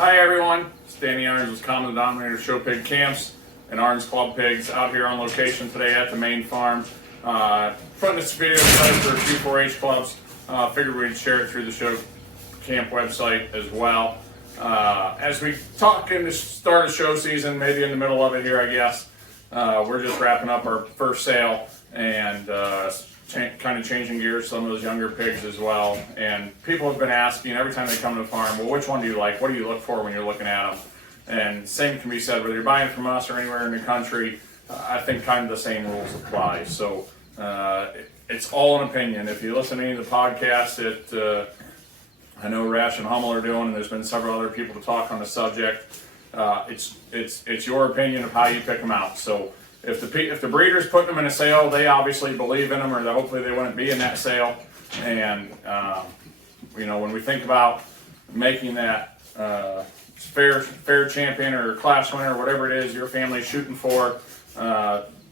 Hi everyone, it's Danny Arns with Common Denominator Showpig Camps and Arns Club Pigs out here on location today at the main farm. Putting this video together for a few 4-H clubs. Figured we'd share it through the show camp website as well. As we talk in the start of show season, maybe in the middle of it here, I guess, we're just wrapping up our first sale and kind of changing gears some of those younger pigs as well. And people have been asking every time they come to the farm, well, which one do you like? What do you look for when you're looking at them? And same can be said whether you're buying from us or anywhere in the country. I think kind of the same rules apply. So it's all an opinion. If you listen to any of the podcasts that I know Rash and Hummel are doing, and there's been several other people to talk on the subject, it's your opinion of how you pick them out. So if the breeder's putting them in a sale, they obviously believe in them, or hopefully they wouldn't be in that sale. And when we think about making that fair champion or class winner, whatever it is your family's shooting for,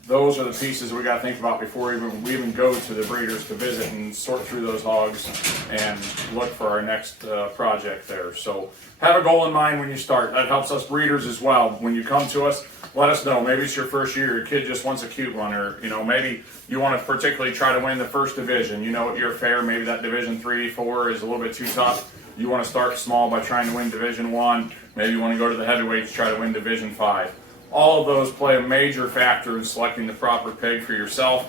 those are the pieces we got to think about before we even go to the breeders to visit and sort through those hogs and look for our next project there. So have a goal in mind when you start. That helps us breeders as well. When you come to us, let us know. Maybe it's your first year, your kid just wants a cute one, or maybe you want to particularly try to win the first division. At your fair, maybe that Division 3, 4 is a little bit too tough. You want to start small by trying to win Division 1. Maybe you want to go to the heavyweights, try to win Division 5. All of those play a major factor in selecting the proper pig for yourself.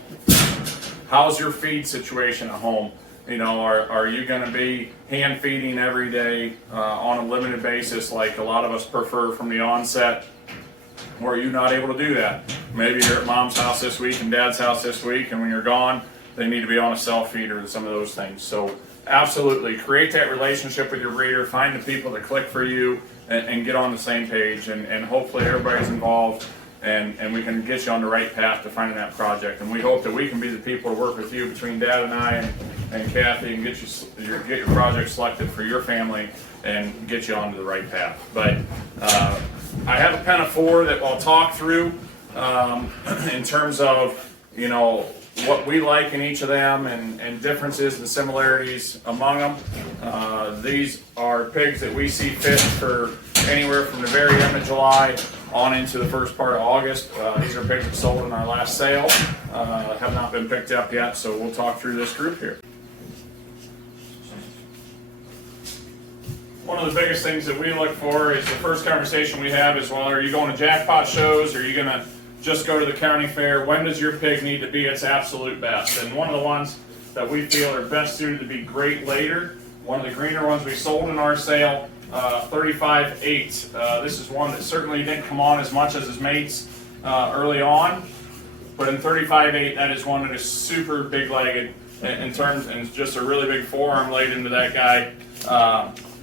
How's your feed situation at home? Are you going to be hand feeding every day on a limited basis like a lot of us prefer from the onset? Or are you not able to do that? Maybe you're at mom's house this week and dad's house this week, and when you're gone, they need to be on a self-feeder and some of those things. So absolutely, create that relationship with your breeder, find the people that click for you, and get on the same page, and hopefully everybody's involved, and we can get you on the right path to finding that project. And we hope that we can be the people to work with you between Dad and I and Kathy, and get your project selected for your family and get you onto the right path. But I have a pen of 4 that I'll talk through in terms of what we like in each of them, and differences and similarities among them. These are pigs that we see fit for anywhere from the very end of July on into the first part of August. These are pigs that sold in our last sale, have not been picked up yet, so we'll talk through this group here. One of the biggest things that we look for is the first conversation we have is, well, are you going to jackpot shows, or are you going to just go to the county fair? When does your pig need to be its absolute best? And one of the ones that we feel are best suited to be great later, one of the greener ones we sold in our sale, 35-8. This is one that certainly didn't come on as much as his mates early on, but in 35-8, that is one that is super big-legged in terms, and it's just a really big forearm laid into that guy.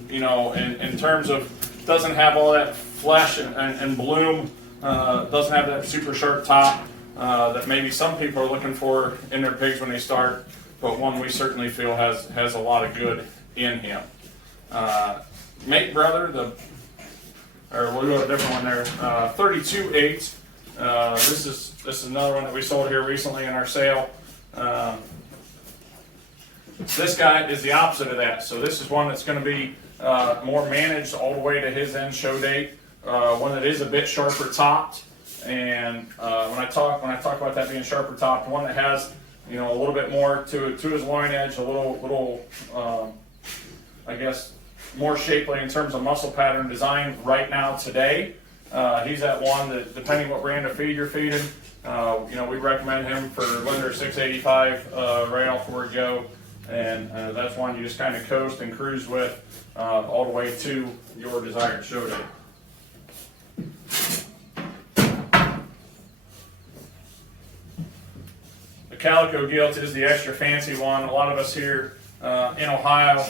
In terms of, doesn't have all that flesh and bloom, doesn't have that super sharp top that maybe some people are looking for in their pigs when they start, but one we certainly feel has a lot of good in him. Mate brother, we'll go with a different one there. 32-8. This is another one that we sold here recently in our sale. This guy is the opposite of that. So this is one that's going to be more managed all the way to his end show date. One that is a bit sharper topped, and when I talk about that being sharper topped, one that has a little bit more to his loin edge, a little I guess more shapely in terms of muscle pattern design right now today. He's that one that, depending what brand of feed you're feeding, we recommend him for Linder 685 right off the word go, and that's one you just kind of coast and cruise with all the way to your desired show date. The Calico Gilt is the extra fancy one. A lot of us here in Ohio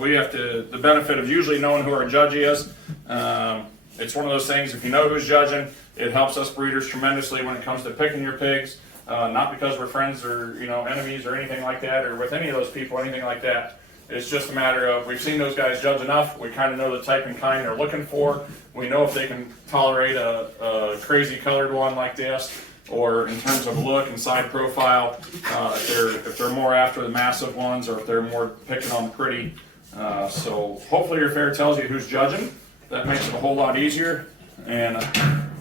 we have the benefit of usually knowing who our judge is. It's one of those things, if you know who's judging, it helps us breeders tremendously when it comes to picking your pigs. Not because we're friends or enemies or anything like that, or with any of those people, anything like that. It's just a matter of, we've seen those guys judge enough. We kind of know the type and kind they're looking for. We know if they can tolerate a crazy colored one like this, or in terms of look and side profile, if they're more after the massive ones, or if they're more picking on the pretty So hopefully your fair tells you who's judging. That makes it a whole lot easier. And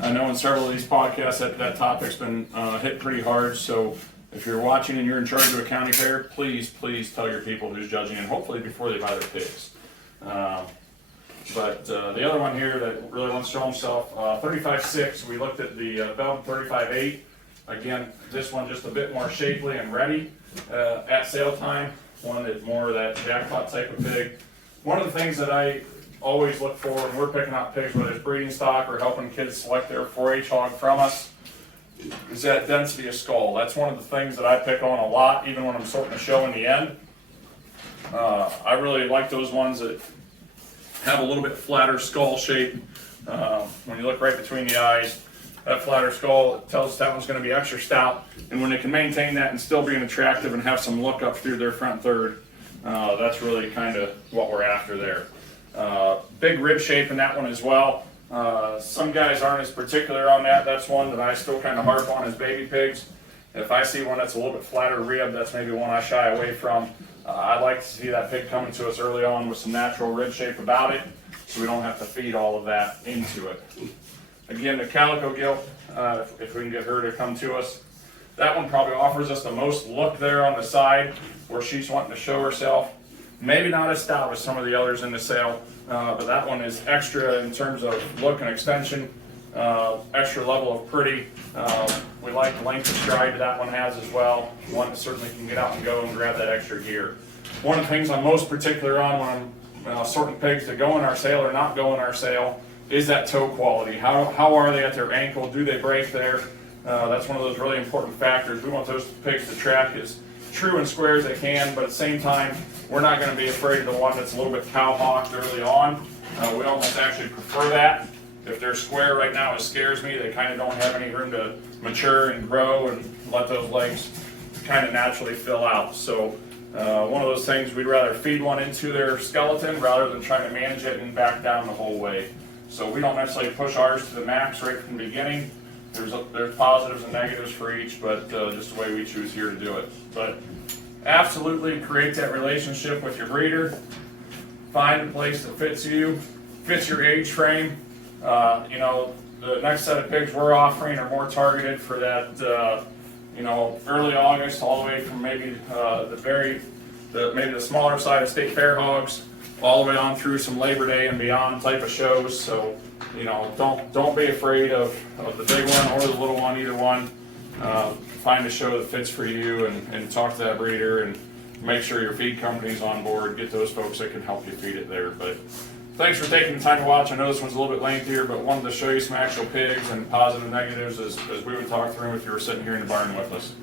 I know in several of these podcasts that topic's been hit pretty hard. So if you're watching and you're in charge of a county fair, please tell your people who's judging, and hopefully before they buy their pigs. But the other one here that really wants to show himself, 35.6, we looked at the Belgian 35.8. Again, this one just a bit more shapely and ready at sale time. One that's more of that jackpot type of pig. One of the things that I always look for when we're picking out pigs, whether it's breeding stock or helping kids select their 4-H hog from us, is that density of skull. That's one of the things that I pick on a lot, even when I'm sorting a show in the end. I really like those ones that have a little bit flatter skull shape. When you look right between the eyes, that flatter skull, it tells us that one's going to be extra stout. And when they can maintain that and still being attractive and have some look up through their front third, that's really kind of what we're after there. Big rib shape in that one as well. Some guys aren't as particular on that. That's one that I still kind of harp on as baby pigs. If I see one that's a little bit flatter rib, that's maybe one I shy away from. I like to see that pig coming to us early on with some natural rib shape about it, so we don't have to feed all of that into it. Again, the calico gilt, if we can get her to come to us, that one probably offers us the most look there on the side where she's wanting to show herself. Maybe not as stout as some of the others in the sale, but that one is extra in terms of look and extension, extra level of pretty. We like the length of stride that one has as well. One that certainly can get out and go and grab that extra gear. One of the things I'm most particular on when I'm sorting pigs that go in our sale or not go in our sale is that toe quality. How are they at their ankle? Do they break there? That's one of those really important factors. We want those pigs to track as true and square as they can, but at the same time, we're not going to be afraid of the one that's a little bit cow-hawked early on. We almost actually prefer that. If they're square right now, it scares me. They kind of don't have any room to mature and grow and let those legs kind of naturally fill out. So one of those things, we'd rather feed one into their skeleton rather than trying to manage it and back down the whole way. So we don't necessarily push ours to the max right from the beginning. There's positives and negatives for each, but just the way we choose here to do it. But absolutely create that relationship with your breeder. Find a place that fits you, fits your age frame. The next set of pigs we're offering are more targeted for that, early August all the way from maybe maybe the smaller side of state fair hogs, all the way on through some Labor Day and beyond type of shows. So, don't be afraid of the big one or the little one, either one. Find a show that fits for you and talk to that breeder and make sure your feed company's on board. Get those folks that can help you feed it there. But thanks for taking the time to watch. I know this one's a little bit lengthier, but wanted to show you some actual pigs and positive and negatives as we would talk through them if you were sitting here in the barn with us.